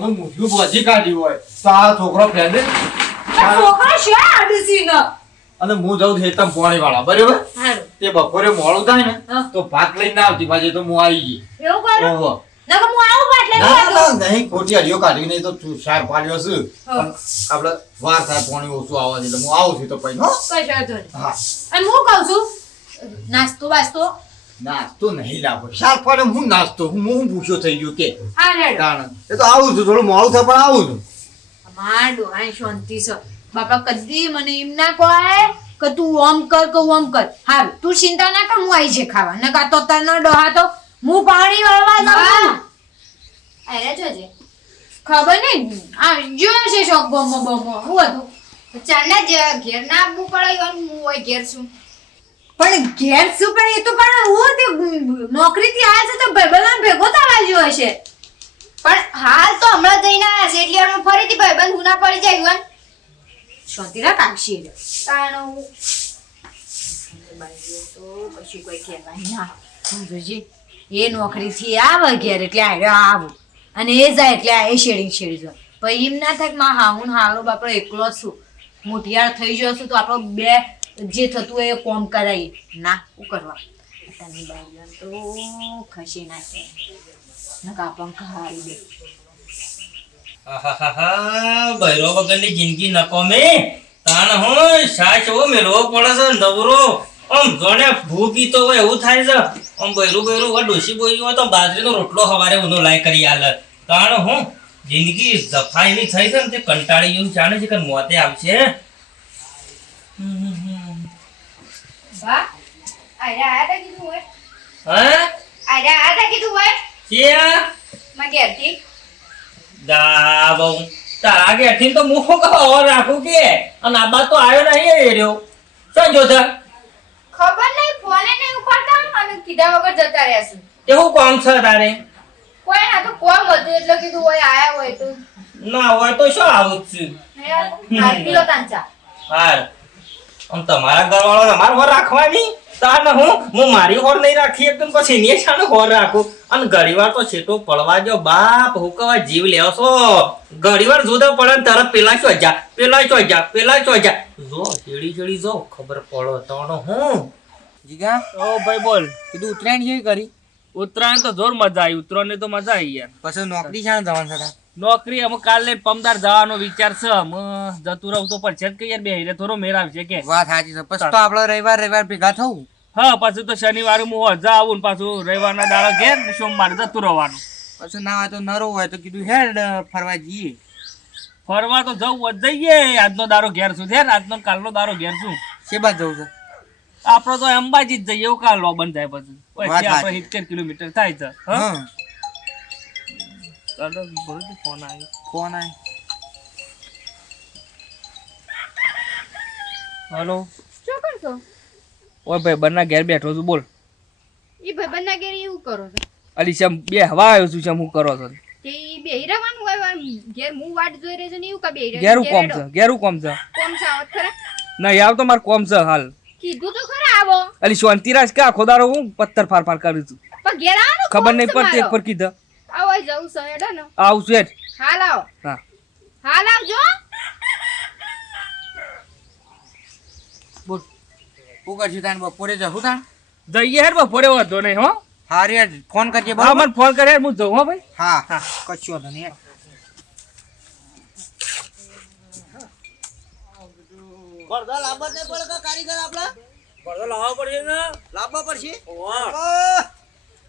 આનું મુઠ્ઠું બોજી કાઢ્યું હોય તો આ છોકરો ફેદે છોકરો છે આડસી ન અને હું જાઉં હેતમ પોણી વાળા બરાબર તે બપોરે મોડું થાય ને તો ભાત લઈને આવતી બાજુ તો હું આવી ગઈ એવું કરો ઓહો નકર હું આવું ભાત લઈને ના નહીં ખોટી હરિયો કાઢી નહીં તો શાર પાડ્યો છે આપણે વાર થાય પોણી ઓછું આવે છે એટલે હું આવું છું તો પછી હો કઈ શરતો નહીં હા અને હું કહું છું નાસ્તો બાસ્તો નાસ્તો નહીં લાવો શાર પાડે હું નાસ્તો હું ભૂખ્યો થઈ ગયો કે હા રેડો કારણ એ તો આવું છું થોડું મોડું થાય પણ આવું છું અમાર ડોહાઈ શાંતિ છે બાપા કદી મને એમ ના કહે કે તું ઓમ કર કે ઓમ કર હારું તું ચિંતા ના કર હું આવી છે ખાવા નકા તો તને ડોહા તો હું પાણી વાળવા જાઉં અરે જોજે ખબર નહીં આ જો છે શોક બમો બમો હું હતું ચાલના ઘેર ના આવવું પડે હું હોય ઘેર છું પણ ઘેર શું પણ એ તો પણ હું તે નોકરીથી આવ્યા છે તો ભાઈબંધ ભેગો થવા જો હશે પણ હાલ તો હમણાં જઈને આવ્યા છે એટલે અમે ફરીથી ભાઈબંધ હુના પડી જાય યુવાન શાંતિરા કાક્ષી રે તાણું તો કશું કોઈ કહેવાય ના સમજોજી એ નોકરીથી આવે ઘેર એટલે આવ્યો આવું અને એ જાય એટલે એ શેડી જાય પછી એમ ના થાય કે માં હાવું હારો બાપડો એકલો છું મોટિયાર થઈ ગયો છું તો આપણો બે જે થતું એ કોમ કરાય ના શું કરવા તને બાઈ તો ખસી નાખે નકા આપણને ખાઈ દે આહાહા બૈરો વગરની જિંદગી નકોમે તાણ હો સાચ ઓ મેલવો પડે છે નવરો આમ જોને ભૂકી તો એવું થાય છે આમ બૈરું વા ડોસી બોઈ હોય તો બાજરીનો રોટલો હવારે ઊનો લાય કરી આલે તાણ હું જિંદગી જફાઈની થઈ છે ને તે કંટાળી ગયું જાણે છે કે મોતે આવશે વાહ આયા આયા કીધું હોય હા આયા કીધું હોય કે માં ઘેરથી દા બહુ તારા ઘેરથી તો મુખો કવા રાખું કે અને આ બા તો આવ્યો નહીં એ રહ્યો શું જોતા ખબર નહીં ફોને નહીં ઉપાડતા અને કીધા વગર જતા રહેશે કેવું કામ છે તારે કોઈ ના તો કોમ હતું એટલે કીધું હોય આયા હોય તો ના હોય તો શું આવું જ છું પીલો તાંચા હાર આમ તમારા ઘરવાળો અમાર હોર રાખવાની તાન હું મારી હોર નહીં રાખી એકદમ પછી ને છાને હોર રાખું અને ઘડીવાર તો છેટો પડવા જો બાપ હુકવા જીવ લેવો છો ઘડીવાર જુદા પડે ને તરત પેલા ચો જા જો ચેડી જો ખબર પડો તોનો હું જીગા ઓ ભાઈ બોલ કીધું ઉત્તરાયણ જેવી કરી ઉત્તરાયણ તો જોર મજા આવી ઉત્તરાયણ તો મજા આવી યાર પછી નોકરી શાને જવાનું થતા નોકરી અમે કાલે પમદાર જવાનો વિચાર છે જતું રહું તો પડશે જ કે યાર બે હીરે થોડો મેર આવશે કે વાત સાચી છે પછી તો આપણે રવિવાર ભેગા થવું હા પાછું તો શનિવારે હું હજા આવું ને પાછું રવિવારના દાડા ઘેર ને સોમવારે જતું રહેવાનું પછી ના હોય તો નરો હોય તો કીધું હેડ ફરવા જઈએ ફરવા તો જવું જઈએ આજનો દારો ઘેર છું ઘેર આજનો કાલનો દારો ઘેર છું છે બાદ જવું છે આપડે તો અંબાજી જ જઈએ એવું કાલ લો બંધ થાય પછી આપણે 70 કિલોમીટર થાય છે હા ચાલો બોલ ફોન આવ્યો હેલો શું કરશો ઓય ભાઈ બન્ના ઘેર બેઠો છું બોલ ઈ ભાઈબંધના ઘેર એવું કરો છો અલી શમ બે હવા આવ્યો છું શમ હું કરો છો તે બેહી રહેવાનું હોય ઘેર હું વાટ જોઈ રહી છું ને એવું કા બેહી રહે ઘેરું કોમ છે કોમ છે આવત ખરા ના યાર તો માર કોમ છે હાલ કીધું તો ખરા આવો અલી શાંતિરાજ કે આખો દારો હું પથ્થર ફાર કરું છું પણ ઘેર આવવાનું ખબર નહીં પડતી એક પર કીધા આવો જવું છે હેડો ને આવશું હેડ હાલ આવો હા હાલ આવજો બોલ હું કરશું તાણ બપોરે જવું તાણ જઈએ હેડ બપોરે વાંધો નહીં હો હા રે ફોન કરજે હા બરાબર મને ફોન કરે હું જઉં હો ભાઈ હા હા. કશું વાંધો નહીં પડદા લાંબા નહીં પડે કે કારીગર આપડા પડદો લાવવો પડશે ને લાંબા પડશે ઓવા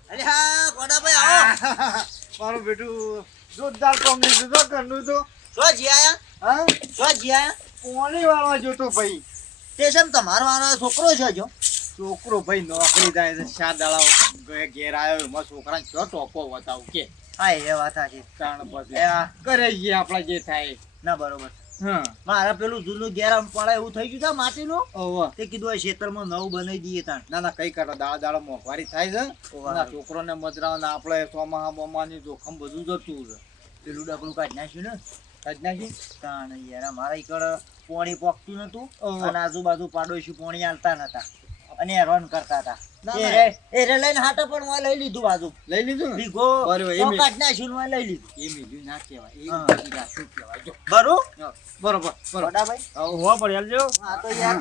અરે હા કોડાભાઈ આવો મારું બેટું જોરદાર કોમ લીધું તો કરનું તો શું જી આયા હા શું જી આયા પોણી વાળવા જોતો ભાઈ તે સમ તમારો આનો છોકરો છે જો છોકરો ભાઈ નોકરી થાય છે 4 દાડા ઘેર આવ્યો એમાં છોકરાને જો ટોપો બતાવું કે હા એ વાત સાચી તાણ પછી કરે છે આપણા જે થાય ના બરોબર હા મારા પેલું જૂનું ઘેર આમ પડે એવું થઈ ગયું છે માટીનું ઓવા તે કીધું ખેતરમાં નવું બનાવી દઈએ તાણ ના ના કઈ કાઢો દાડા મોંઘવારી થાય છે ઓવા. ના છોકરોને મજરાવાના આપણે ચોમાહા બોમાની જોખમ બધું જતું છે પેલું ડબલું કાઢી નાખ્યું ને કાઢી નાખી તાણ યાર મારા ઈકડ પોણી પોકતું નતું ઓવા. અને આજુબાજુ પાડોશી પોણી આલતા નતા અને હેરાન કરતા હતા. ના, એ ના. રે- એ રે લઈને હાટો પણ મોય લઈ લીધું બાજુ. લઈ લીધું ને બીઘો બરોબર, તો એમ. કાઢ નાખ્યું ને મોય લઈ લીધું. એ મેલ્યું ના કહેવાય એ હા. બીજા શું કહેવાય જો બરું? બરોબર મોટાભાઈ? હોવા પડે હાલજો. આ તો યાર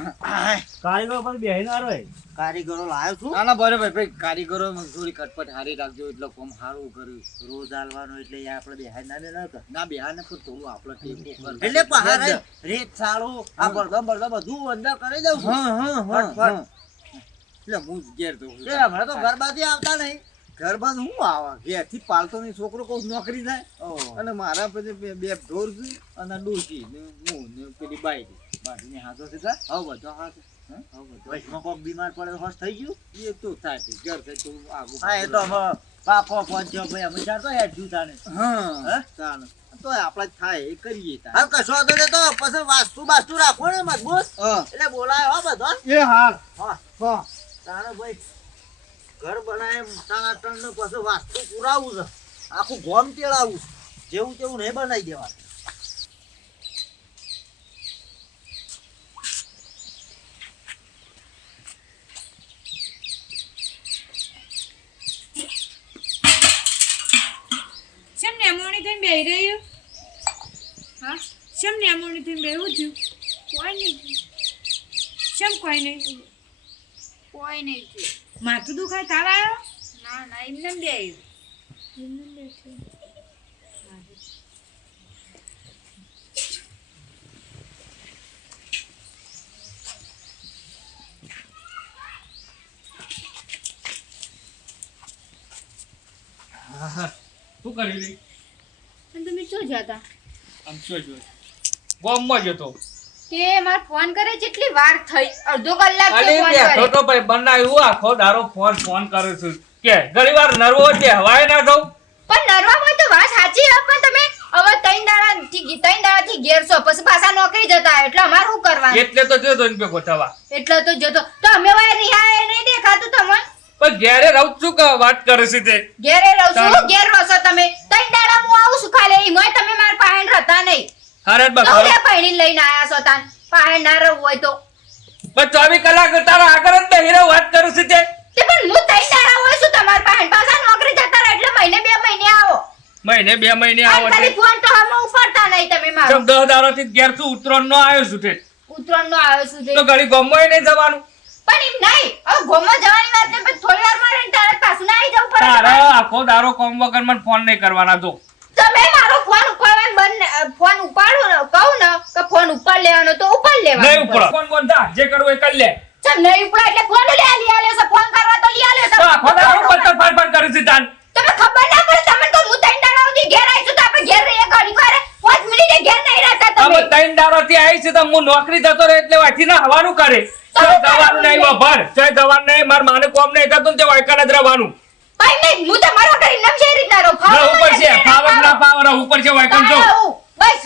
કારીગર પર બેહી ના રહે. કારીગરો લાવ્યો છું. ના ના બરોબર ભાઈ કારીગરો થોડી કટપટ હારી રાખજો એટલે કોમ સારું કર્યું રોજ હાલવાનો એટલે યાર આપણે બેહાય ના ને નતો. ના બિહારને પણ થોડું આપણે ટેકો કર એટલે પહાડ રેત સાળું આ બળદમ બધું અંદર કરી દઉં છું. હા હા હા ફટ, હા. એટલે હું જ ઘેર દઉં એ હમણાં તો ગરબાથી આવતા નહીં. ઘરમાં હું આવા ઘેરથી પાલતો નહીં છોકરો કોઈ નોકરી થાય ઓહો. અને મારા પછી બે ઢોર છે અને ડોસી ને હું ને પેલી બાઈ બાજુને હાથો છે કા આવ બધો હાથ આવ બધો વચમાં કોક બીમાર પડે તો હોશ થઈ ગયું. એ તો થાય તે ઘર થાય તો આગુ હા એ તો હવે પાપો પહોંચ્યો ભાઈ અમે ચાર તો હેડ જુતા ને. હા હે? તાણ તો આપણા જ થાય એ કરીએ તાણ હા કશો વાંધો નહીં તો પછી વાસ્તુ બાસ્તુ રાખો ને મજબૂત હા એટલે બોલાય હો બધો. એ હાર હા હા તાણે ભાઈ ઘર બનાવે તાણા ત્રણ ને પછી વાસ્તુ પુરાવું છે આખું ગોમ તેડાવું છે. જેવું તેવું નહીં બનાવી દેવાનું. શેમ નેમોણી થઈને બેહી રહ્યું? હા શેમ નેમોણી થઈને બેહું છું? કોઈ નહીં. શેમ કોઈ નહીં? કોઈ નહીં થયું. માથું દુખાય તાવ આવ્યો? ના ના એમને બે શું કર્યું લે? તમે શું જતા આમ શું જોયું? ગામમાં જતો. તે માર ફોન કરે જેટલી વાર થઈ અડધો કલાક અરે ફોન બેઠો કરે તો ભાઈ બનાવ્યું આખો દારો ફોન કરું છું કે ઘણી વાર નર્વો છે હવાય ના દઉં. પણ નરવા હોય તો વાત સાચી હોય પણ તમે હવે ત્રણ દાડાથી ઘેર છો પછી પાછા નોકરી જતા એટલે અમારે શું કરવાનું એટલે તો જોતો ને ભેગો થવા. એટલે તો જતો તો અમે વાય રિહાય નહીં દેખાતું તમને પણ ઘેરે રહું છું કે વાત કરે છે તે. ઘેરે રહું છું તાણ. ઘેર રહો છો તમે ત્રણ દાડા હું આવું છું ખાલી એમાંય તમે મારા પાહેણ રહેતા નહીં હારે જ તો બસ લે પૈણી લઈને આયા છો તાન પાહેણ ના રહું હોય તો પણ 24 કલાક તારા આગળ જ બેહી રહું વાત કરું છું તે. તે પણ હું ત્રણ દાડા હોય છું તમારા પાહેણ પાછા નોકરી જતા રહો એટલે મહિને 2 મહિને આવો મહિને 2 મહિને આવો આ ખાલી છે. ફોન તો હમ ઉપાડતા નહીં તમે મારો ચમ 10 દાડાથી ઘેર છું ઉતરણ નો આવ્યો છું તે. ઉતરણ નો આવ્યો છું તો ઘડી ગામમાં નહીં જવાનું. પણ એમ નહીં હવે ગોમાં જવાની વાત ને પછી થોડી વાર માં રહીને તારે પાછું ના આવી જવું પડે તારા આખો દારો કોમ વગર મને ફોન નહીં કરવાના જો. તમે મારો ફોન ઉપાડવાનું બંધ ફોન ઉપાડો ને કહું ને કે ફોન ઉપાડ લેવાનો તો ઉપાડ નહીં લેવાનો ઉપડો. ફોન બોલ જા જે કરવું એ કરી લે. ચમ નહીં ઉપાડ એટલે ફોન લે આલ્યો છે ફોન કરવા તો લી આલ્યો તો આખો દારો પત્તર ફાડ કરે છે તાન. તમે ખબર ના પડે તમને તો હું ત્રણ દાડા સુધી ઘેર આવી છું તો આપણે ઘેર રહીએ ઘડી વાર 5 મિનિટે ઘેર નહીં રહેતા તમે અમે 3 દાડાથી આવી છે તો હું નોકરી જતો રહે એટલે વાથી ના હવાનું કરે. તમે ચોય જવાનું નહીં વભર. ચોય જવાનું નહીં માર માને કોમ નહીં થતું ને તે વાયકાને જ રહેવાનું. ભાઈ નહીં હું તમારો કરી નમ શેરી ના રહું રહું પડશે. ફાવર ના ફાવર રહું પડશે વાયકાને જો. બસ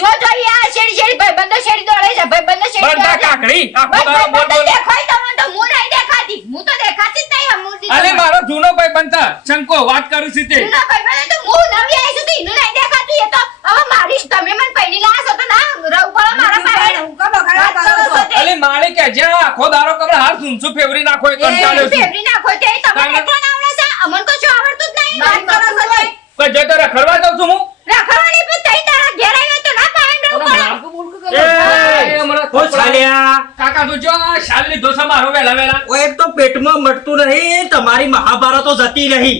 જો આ શેરી ભાઈ બંધો શેરી દોડે છે ભાઈ બંધો શેરી બંધા દોડે છે. કાકડી આખો બસ દારો બોલ બોલ. દેખાય તમને તો હું નહીં દેખાતી હું તો દેખાતી જ નહીં મૂર્તિ અરે મારો જૂનો ભાઈ બનતા શંકો વાત કરું છું તે. જૂના ભાઈ તો હું નવી આવી છું તો એનું નહીં દેખાતું એ તો હવે મારી તમે મને પહેલી લાશ હતો ના રહું પડે મારા પાસે હું કા બગાડા કરો છો તે અલે માળી કે જ્યાં આખો દારો કબર હાલ સુનસુ ફેવરી નાખો એ કંટાળ્યો છું. ફેવરી નાખો તે તમને એકલો ના આવડે છે અમન તો શું આવડતું જ નહીં વાત કરો છો તે કોઈ જતો રખડવા દઉં છું હું. રાખવાની પણ તઈ તારા ઘેર આવ્યો તો ના પાણ રહું પડે એ હમણાં ઓ છાલ્યા કાકા તું જો શાલ લીધો છે મારો વેલા વેલા. ઓ એક તો પેટમાં મટતું નહીં તમારી મહાભારતો જતી રહી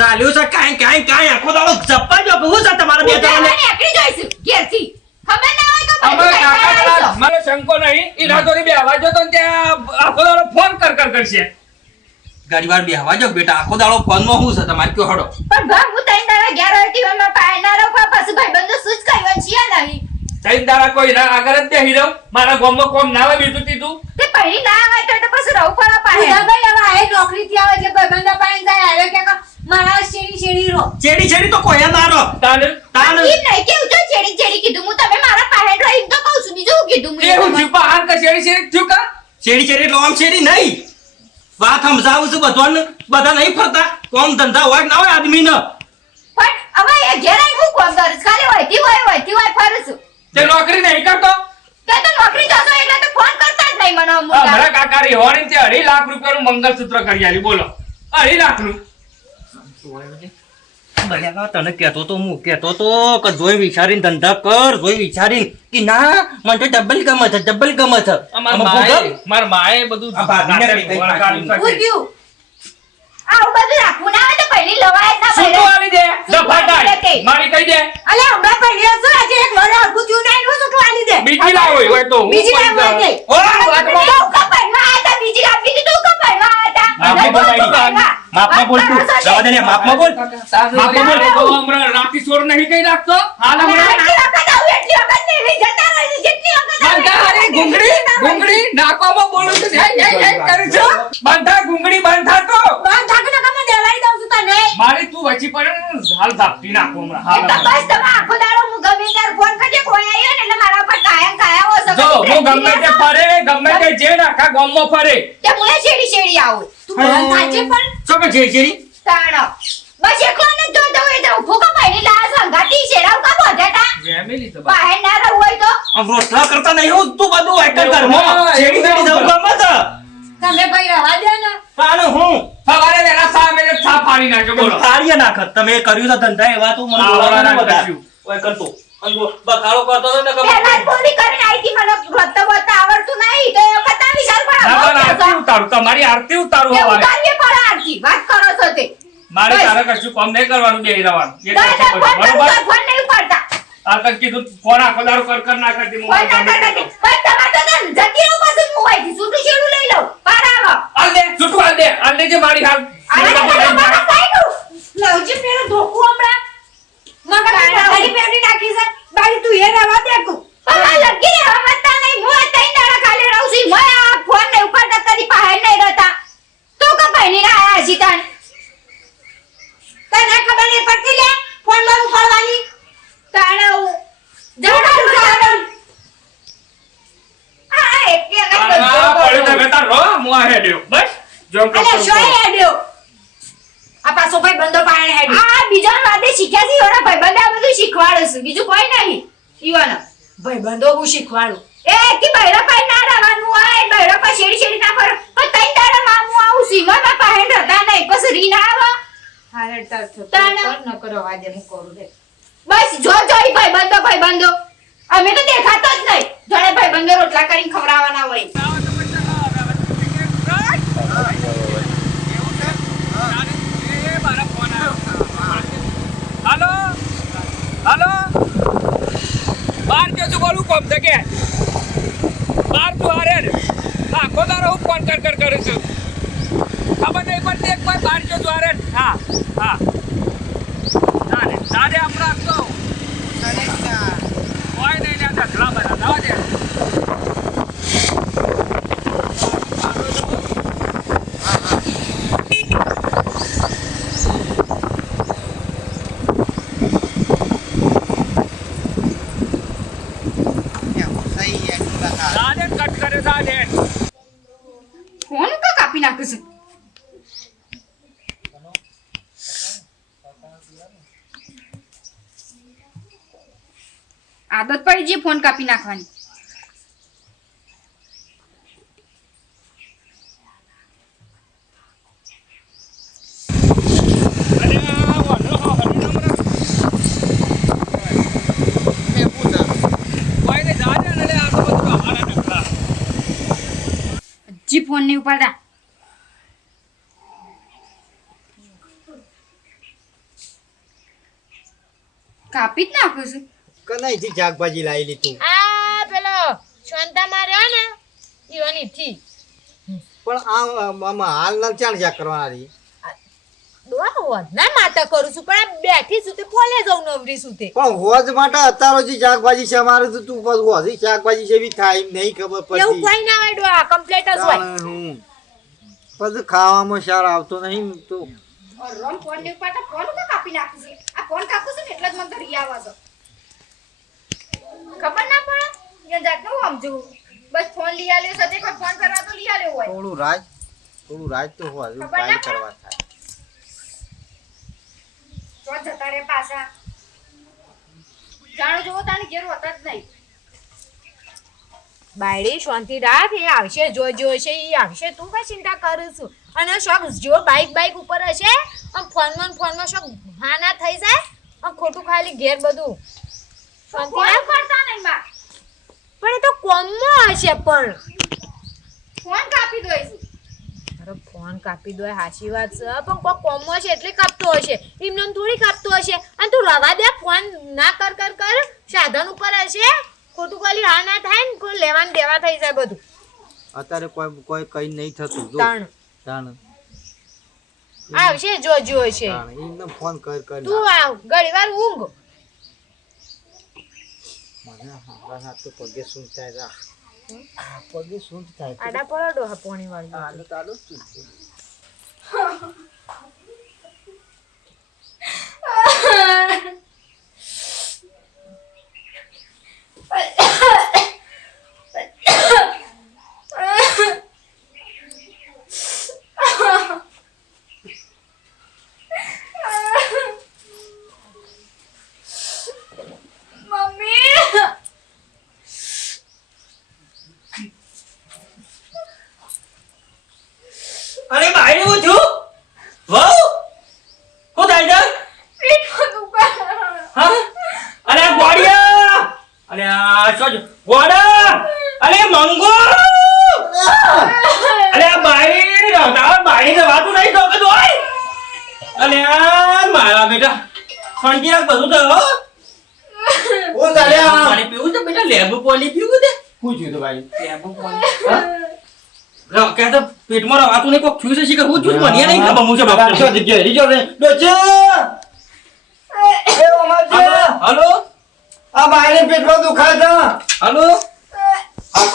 ઝાલ્યું છે કાંઈ આખો દાડો જપ્પા જો હું છે તમારા બે જણાને હું એકલી જોઈશું ઘેરથી ખબર ના હોય તો અમારે બધું કાકા કઈ પેલા મારો શંકો નહીં ઈ રાતોરી બે અવાજ તો ત્યાં આખો દાડો ફોન કર કરશે. ઘણી વાર બેહવા જો બેટા આખો દાડો ફોનમાં શું છે તમારે કયો હડો પણ ભાઈ હું તઈ તારા ઘેર હતી માં પાણ ના રહું પછી ભાઈ બંધો શું જ કઈવન છે નહીં તૈન દાડા કોઈ ના આગળ જ બેહી રહું મારા ગામમાં કોમ ના આવે બીજું તીધું. તે પહેરી ના આવે તો પછી રહું પડે પાહે ભાઈ હવે આ નોકરી થી આવે એટલે ભાઈ પાણી જાય આવ્યો કે મારા શેરી રો ચેડી તો કોઈ ના રો તાને તાન એમ નહીં કેવું તો છેડી કીધું હું તમે મારા પાહે રહો એમ તો કહું છું બીજું શું કીધું એ હું તમને? છીપા હાર કે શેરી શેરી થયું કા. ચેડી એટલે આમ ચેડી નહીં વાત સમજાવું છું બધા નહીં ફરતા કોમ ધંધા હોય કે ના હોય આદમીને પણ હવે એ ઘેર આવીને હું કોમ કરું છું? ખાલી વહીથી હોય ફરું છું તે નોકરી નહીં કરતો. તે તો નોકરી જશો એટલે તો ફોન કરતા જ નહીં મને હું હમણાં કાકા રેવાણી તે 2.5 લાખ રૂપિયાનું મંગળસૂત્ર કરી આલી બોલો 2.5 લાખનું બલ્યા તને કહેતો તો હું કહેતો તો કે જોઈ વિચારીને ધંધા કર જોઈ વિચારીને કે ના મને તો ડબલ ગમે છે માર માએ બધું આ ભાભીને કઈ કાઢ્યું છે. હું થયું? આવું બધું રાખવું ના હોય તો પહેલી લવાય જ ના છૂટું પહેલે. આલી દે દફાટાઈ મારી કહી દે અલે હમણાં પહેલી હશે આજે એક વરસ હરખું થયું નહીં એનું શું આલી દે બીજી લાવો હોય તો હું બીજી પણ લાવો જાઉં. એટલે. તું કા પહેરવા આયા તા? બીજી આપી દીધી, તું કા પહેરવા આયા તા? માફમાં બોલ તું પહેરવા. માપમાં બોલ તું જવા દે ને માપમાં બોલ માપમાં બોલ. તો હમણાં રાતી સોર નહીં કઈ રાખતો હાલ હમણાં એટલી વખત આવું, એટલી વખત નહીં, લઈ જતા રહો, જેટલી વખત આવું, બંધા હારી એટલી વખત ગુંગળી જતા રહો. ગુંગળી નાકોમાં બોલું છું જય કરું છું બંધા ગુંગળી બંધા તો બાર ઢાંકણા કમે દેવાઈ દઉં છું તને મારી તું વચ્ચી પડે ને હાલ ધાપતી નાખો હમણાં હાલ એ તો હમણાં. બસ તમે આખો દાડો હું ગમે ત્યારે ફોન કરજે, કોઈ આવ્યો ને એટલે મારા પર કાયમ કાયા હો જો હું ગમે તે ફરે ગમે તે જે આખા ગામમાં ફરે તે મુએ શેડી શેડી આવું તું બંધ થાય છે પણ શું કે છે જેરી તાણો બસ એકલો ને જો તો એ તો ઉભો કા પહેરી લા સંગાતી શેરાવ કા બોધેટા ફેમિલી તો બહાર ના રહું હોય તો આમ રોટલા કરતા નહીં હું તું બધું વાયકલ ઘરમાં છેડી છેડી જવું ગમે છે તમે ભાઈ રવા દે ને તાને હું સવારે વેલા સામે છા પાડી નાખજો બોલો તાળીએ નાખત તમે કર્યું છે ધંધા એવા તું મને બોલાવવાના ના બધા કર્યું. ઓય કરતો અને બખાડો કરતો હતો ને પહેલા જ બોલી કરીને આઈ હતી, મને રોતા બોલતા આવડતું નહીં તો એ વખત આ વિચાર ના પણ આરતી ઉતારું તમારી આરતી ઉતારું કે હવારે ઉતારીએ પણ આરતી વાત કરો છો તે મારે બસ. તારે કશું કામ નહીં કરવાનું બેહી રહેવાનું એક તો વર્ષે ફોન પછી. કરું બરોબર તો ફોન નહીં ઉપાડતા આ તક કીધું ફોન આખો દારૂ કર ના કરતી હું ફોન ના ગમે તે કરતા કહું. પણ તમારે તો જતી રહું પાછું હું આઈ છૂટું છેડું લઈ લઉં પારાવો હાલ દે છૂટું હાલ દે જે મારી હાલ આને તો મારા સાઈડું લવજી પેલો ધોકું હમણાં મગર તારી પેલી નાખી છે બાઈ તું એ રવા દે તું પણ આ લગી રે હમતા નહીં, હું આ ત્રણ દાડા ખાલી રહું છું, મેં આ ફોન નહીં ઉપાડતા કદી બહાર નહીં રહેતા તું કા પહેરીને આયા હજી તાણ તને ખબર નહીં પડતી લે ફોન માં ઉપાડવાની તાણ જવાનું જવાનું આ એક કે આ પડ્યું તમે તાર રો હું આ હેડ્યો બસ જો એમ અલે કરું શોય છું. હેડ્યો આ પાછો ભાઈ બંધો પાણી હેડ્યો આ બીજા વાદે શીખ્યા છે, ઓરા ભાઈબંધ આ બધું શીખવાડે છે, બીજું કોઈ નહીં ઈવાનો ભાઈ બંધો હું શીખવાડું એ કે બૈરા પાઈ ના રહેવાનું હોય, બૈરા પા શેડી શેડી ના ફર પણ તઈ તારા મામું આવું સીમા માં પાહે રહેતા નહીં, પછી રી ના આવે હારે તાર થતો તાના. કર ન કરો વાદે હું કરું દે બસ જો ઈ ભાઈબંધો અમે તો દેખાતો જ નહીં, જોડે ભાઈબંધો રોટલા કરીને ખવડાવવાના હોય હાલો હાલો બાર જજો બોલું કોમ છે કે બાર તું હારે ને આખો દારો હું ફોન કર કરું છું ખબર નહીં પડતી એક વાર બાર જજો હારે ને. હા હા દાદે આપણે આપતો કોઈ નહીં ને ઢગલા બધા જવા દે દાદે કટ કરે દાદે ફોન કા કાપી નાખું છું આદત પડી છે ફોન કાપી નાખવાની અરે આ વાંધો હરી નમરા કોઈ ને દાદે ને આ તો બધું અમારા ઢગલા જી ફોન નહીં ઉપાડતા કાપી જ નાખું છું કનાઈથી શાકભાજી લાવી લીધું આ પેલો શાંતા માર્યો ને ઈવાની થી પણ આમાં હાલ ના ચાણ શાક કરવાના ના માતા કરું છું પણ આ બેઠી છું તે ફોલે જઉં નવરી છું તે પણ હોજ માટે અત્યારો જે શાકભાજી છે અમારે તો તું બસ હોજી શાકભાજી છે બી થાય એમ નહીં ખબર એવું પડતી કોઈ ના હોય ડોહા કમ્પ્લીટ જ હોય તાણે હું પછી ખાવામાં સાર આવતો નહીં ને તો રોમ ફોન નહીં ઉપાડતા ફોન કા કાપી નાખું છું આ ફોન કાપું છું ને એટલે જ મને ઘરે આવા છો ખબર ના પડે એ જાતનું સમજુ બસ ફોન લઈ આલ્યો સાથે કોઈ ફોન કરવા તો લઈ આલ્યો હોય થોડું રાજ તો હોય ખબર ના કાઈ કરવા થાય તો જતા રે પાછા જાણો જોવો તાને ઘેર હોતા જ નહીં બાયડી શાંતિ રાખ, એ આવશે, જો છે એ આવશે, તું કઈ ચિંતા કરું છું. અને શોખ જો બાઈક ઉપર હશે આમ ફોનમાં શોખ હા ના થઈ જાય આમ ખોટું ખાલી ઘેર બધું શાંતિ રાખ. કરતા નહીં બા પણ એ તો કોમમાં હશે. પણ ફોન કાપી દઈશું. અરે ફોન કાપી દો સાચી વાત છે, પણ કોઈ કોમમાં હશે એટલે કાપતો હશે, એમને થોડી કાપતો હશે. અને તું રવા દે, ફોન ના કર સાધન ઉપર હશે, ખોટું ખાલી હા ના થાય ને કોઈ લેવાનું દેવા થઈ જાય બધું. અત્યારે કોઈ કઈ નહીં થતું જો તાણ તાણ આવશે, જો છે. તાણ એમને ફોન કર તું આવ ઘણી વાર ઊંઘ. મને હારા હાથ તો પગે શું થાય પગે શું થાય આડા પડો હા પોણી વાળી. આલો તાલો શું અરે બાયડી હું છું વહુ શું થાય છે હા અરે આ ગોડિયા અરે આ શું ગોડા અરે મંગો અરે આ બાયડી બાયડી વાતું નહીં તો કે દોય અરે આ મારા બેટા ફણજીયા બધું તો ઓ ચાલ્યા પાણી પીવું છે બેટા લેબુ પાણી પીવું છે શું થયું તો ભાઈ? લેબુ પાણી કે તો પેટમાં રવાતું નહીં કોઈ થયું છે શીખર હું છું મને નહીં ખબર હું છે બાપ શું જગ્યાએ રીજો રે ડોચે એ ઓમાજે હલો આ બાયને પેટમાં દુખાય છે. હલો આ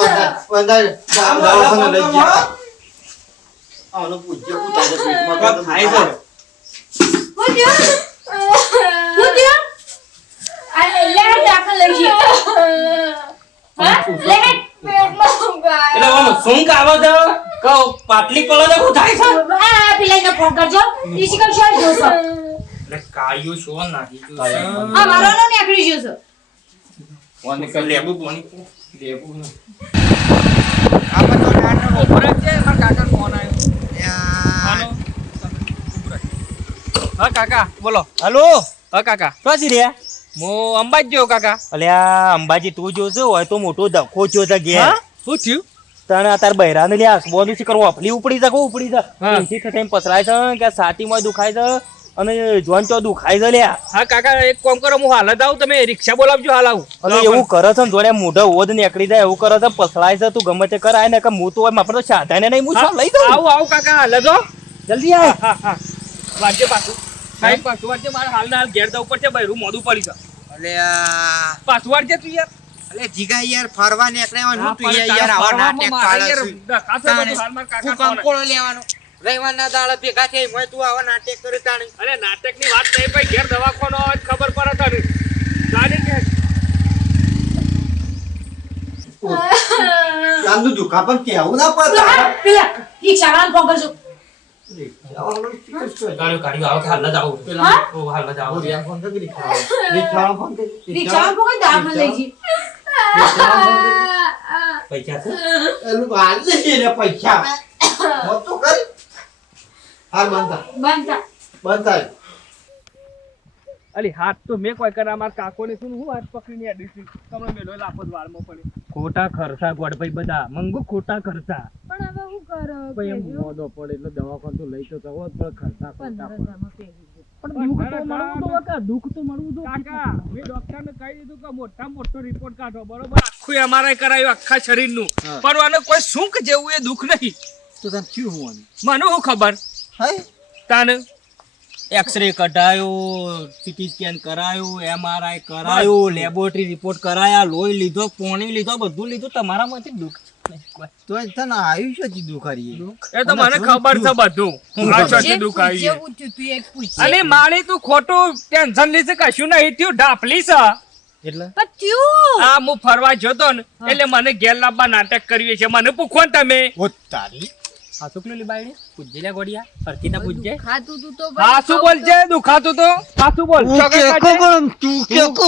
પંદર દવાખાને લઈ ગયા આનો પૂછ્યો હું તારે પેટમાં કોક થાય છે હું થયું? આ લે દાખલ લઈ જઈએ. હા લે એટલે આમ સૂંઘ આવે છે કે પાટલી પડે છે શું થાય છે આ પેલાને ફોન કરજો, ઈસી કર શોર જોસો. એટલે કાયો શો નાખી ગયો છે આ મારો નો નીકળી ગયો છે. કોને કે લેબુ પાણી લેબુ આપણે તો ડાંડો બપોરે છે મારા કાકાનો ફોન આવ્યો. હાલો હા કાકા બોલો. હલો હા કાકા શું છે રે હું અંબાજી ગયો કાકા. અલ્યા અંબાજી તું જોશે હોય તો મોટો ધક્કો થયો છે ઘેર શું થયું? તને તાર બૈરાને લ્યા બોનું શી કરવું આપલી ઉપડી જા ઉપડી જા હા. એથી ખટેમ પસરાય છે કે છાતીમાં દુખાય છે અને જોન તો દુખાય છે લ્યા હા કાકા એક કામ કરો હું હાલ જ આવું, તમે રિક્ષા બોલાવજો હાલ આવું. અને એવું કરે છે ને જોડે મોઢો ઓદ નીકળી જાય એવું કરે છે પસરાય છે તું ગમે તે કરાય ને કે હું તો આપણે તો સાધાને નહીં હું હા, ચાલ લઈ જાઉં આવું આવું કાકા હાલ જ હો. જલ્દી આય હા હા વાંચજો પાછું સાહેબ પાછું વાંચજો, મારે હાલ ના હાલ ઘેર જવું પડશે, બૈરું મોડું પડી છે. અલે પાછું વાંચજે તું યાર. અલે જીગા યાર ફરવા નીકળ્યા હા, હું તું પણ યાર આવા તારા નાટક મારે કાઢે યાર છે. ડખા છે બધું, હાલ મારા કાકા હું ફોન કંકોળો લેવાનો રવિવારના દાડા ભેગા થઈ મોય તું આવા નાટક કરે તાણી અરે નાટકની વાત નહીં ભાઈ, ઘેર દવાખાનો આવે તો ખબર પડે તને. ચાલે કે ચાંદુ દુખા પણ કેવું ના પડે પેલા રિક્ષાવાળાને ફોન કરજો. કાઢ્યો કાઢ્યો આવો કે હાલ જ આવું હા? ઓ હાલ જ આવું રિક્ષાવાળા ફોન કરી રિક્ષાવાળા ફોન કરી રિક્ષાવાળાને ફોન કરી દાખલ લઈ જઈએ. પૈસા છે એનું હાલ નહીં રે પૈસા મોત તો કરી હાલ બંધ બંધ થા. થાય અલી હાથ તો મેં કોઈ કરા મારા કાકોને શું હું હાથ પકડીને અડી છું તમને મેલો લાફત વાળમાં પડે. ખોટા ખર્ચા ગોડ ભાઈ બધા મંગુ ખોટા ખર્ચા પણ હવે હું કરો ભાઈ એમ મોઢો પડે એટલે દવાખાને તો લઈ તો જવો જ પડે ખર્ચા ખોટા પડે. પણ દુઃખ તો મળવું તો કાકા દુઃખ તો મળવું તો કાકા મેં ડોક્ટરને કહી દીધું કે મોટા મોટો રિપોર્ટ કાઢો બરોબર, આખું એમઆરઆઈ કરાયું આખા શરીરનું, હા. પણ આને કોઈ સુંક જેવું એ દુઃખ નહીં. તો તને થયું હોવાનું મને શું ખબર હે તાને એક્સરે કઢાયો સીટી સ્કેન કરાયું એમઆરઆઈ કરાયું લેબોરેટરી રિપોર્ટ કરાયા લોહી લીધો પાણી લીધો બધું લીધું તમારામાંથી દુઃખ નહીં કોઈ. તો તને આવ્યું છે કીધું ખરી એ તો મને ખબર છે બધું હું આ છોટી દુઃખ આવી છે. જેવું થયું તું એક પૂછ. અને મારી તું ખોટું ટેન્શન લીધે કશું નહીં થયું, ઢાપલી છે. એટલે પણ થયું. આ હું ફરવા જતો ને એટલે મને ઘેર લાવવા નાટક કર્યું છે, મને પૂછો ને તમે. ઓ તારી હા શું પેલી બાયડી પૂજ્જે લે ગોડિયા ફરતીના પૂજ્જે ખાતું તું તો હા શું બોલજે દુખાતું તો હા શું બોલ તું ચોકન કેકો કાઢજે. પણ તું કેકો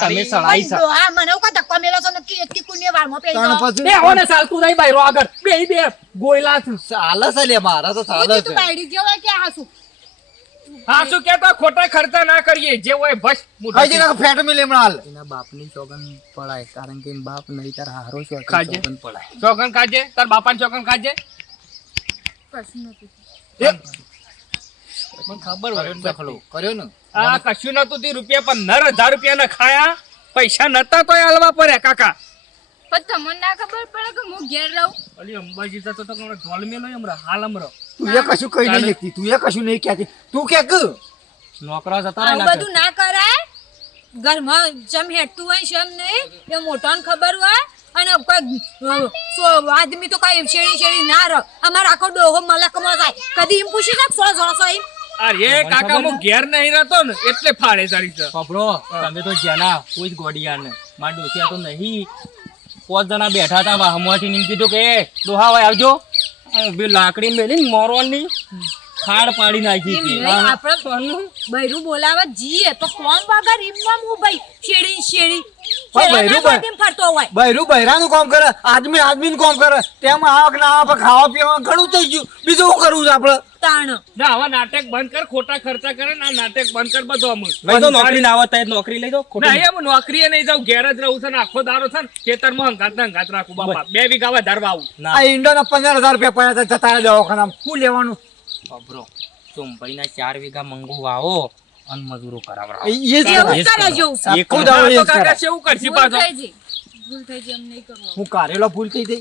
તમે સળાઈ છે હા મને કા ધક્કો મેલો છો નક્કી એટલી કુણ્ય વાળમાં પેલો તાણ પછી એ ઓને ચાલતું નહીં બાયરો આગળ બે ગોયલા છે ચાલે છે લે મારા તો ચાલે તું છે બાયડી જેવો કે હાસુ હા શું કેતો ખોટા ખર્ચા ના કરીએ જે હોય બસ હજી ના ફેટ મે લેમણા હાલ એના બાપની ચોગન પડાય કારણ કે એન બાપ નહીં તાર હારો છો ખાજે. ચોગન પડાય ચોકન ખાજે તાર બાપાને ચોકન ખાજે કશું નથી મને ખબર હોય દખલો કર્યો ને આ કશું નતું તે રૂપિયા 15,000 રૂપિયા ના ખાયા પૈસા નતા તોય હાલવા પડે કાકા પણ તમને ના ખબર પડે કે હું ઘેર રહું અલી અંબાજી જતો તો હમણાં ઢોલ મેલો હમણાં હાલ હમણાં તું એ કશું કઈ નહીં લેતી તું એ કશું નહીં કહેતી તું કે નોકરા જતા આવું રહે બધું ના કરાય ઘરમાં જમ હેઠતું હોય શેમ નહીં એ મોટાને ખબર હોય અને કોઈ આદમી તો કઈ શેરી ના રહ અમારો આખો ડોહો મલકમાં જાય કદી એમ પૂછી શક સો એમ અરે કાકા હું ઘેર નહીં રહેતો ને એટલે ફાળે સારી છે ખબરો તમે તો જેના કોઈ જ ગોડિયા ને માર ડોસિયા તો નહીં 5 જણા બેઠા હતા વાહમાંથી નીમ કીધું કે ડોહા ભાઈ આવજો બે લાકડી મેલી મોરવાની ખાડ પાડી નાખી એમ હતી નહીં, આપણે બૈરું બોલાવા જીએ તો કોણ વગર એમમાં હું ભાઈ શેડી બૈરું તેમ ફરતો હોય બૈરું બૈરાનું કામ કરે આદમી આદમીનું કામ કરે તેમાં આવક ના આવક ખાવા પીવા ઘણું થઈ ગયું બીજું શું કરવું છે આપણે તાણ ના આવા નાટક બંધ કર ખોટા ખર્ચા કરે ને આ નાટક બંધ કર બધો અમુક લઈ દો નોકરી ના આવત નોકરી લઈ દો ના એમ નોકરીએ નહીં જાઉં ઘેર જ રહું છે ને આખો દારો છે ને ખેતરમાં હંગાત રાખું બાપા 2 વીઘા વધારે વાવું આ ઈંડોના 15,000 રૂપિયા પડ્યા હતા જતા રહ્યા દવાખાનામાં શું લેવાનું ખબરો ચુંબઈના 4 વીઘા મંગુ વાવો અને મજૂરો કરાવરા એ જ એવું કરે. કરે જેવું છે. આખું દાડો એ જ કરે. કાકા કેવું કરશી ભૂલ પાછો થઈ ગઈ ભૂલ થઈ ગઈ એમ નહીં કરવું હું કારેલો ફૂલ થઈ જઈ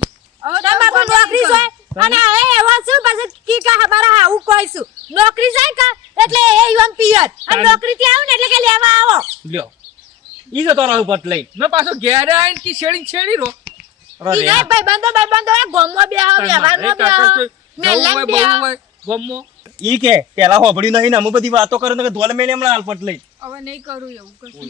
તમારે નોકરી જોય અને એ એવા શું પછી કી કા હમારા આવું કઈશું નોકરી જાય કા એટલે એ યુવાન પિયર અને નોકરી થી આવું ને એટલે કે લેવા આવો લ્યો ઈ જતો રહ્યો પટ લઈ મેં પાછો ઘેરે આવીને કી છેડી રો ઈ નહીં ભાઈબંધો એ ગોમમાં બે આવો વ્યવહારમાં બે આવો મેલામ બે આવો ગમો ઈ કે પેલા હોબળ્યું નહીં ને અમે બધી વાતો કરે તો ધોલ મેલે હમણાં હાલપટ લઈ હવે નહીં કરું એવું કશું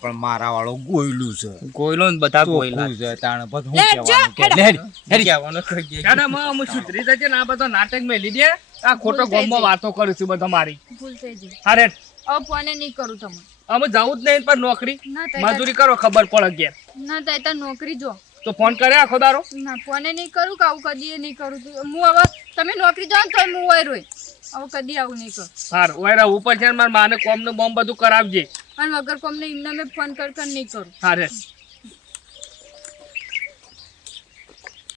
પણ મારા વાળો ગોયલું છે ગોયલો ને બધા ગોયલા ચોખ્ખું છે તાણ પછી હું લે, કહેવાનું કે જા, લે, હેરી. કહેવાનું કહી દે. દાદા માં અમે સુધરી જશે ને આ બધો નાટક મેં લીધે આ ખોટો ગમમાં વાતો કરું છું બધા મારી ભૂલ થઈ ગઈ અરે હવે ફોને નહીં કરું તમને અમે જવું જ નહીં પણ નોકરી ના થાય મજૂરી કરો ખબર પડે ઘેર ના થાય તો નોકરી જો તો ફોન કરે આખો દારો ના ફોને નહીં કરું કે આવું કદી નહીં કરું તો હું હવે તમે નોકરી જાઓ ને તો હું હોય રોય હવે કદી આવું નહીં કરું સારું ઓયરા ઉપર છે ને મારા માને કોમ નું બોમ્બ બધું કરાવજે અને વગર કોમને એમને મેં ફોન કર નહીં કરું સારે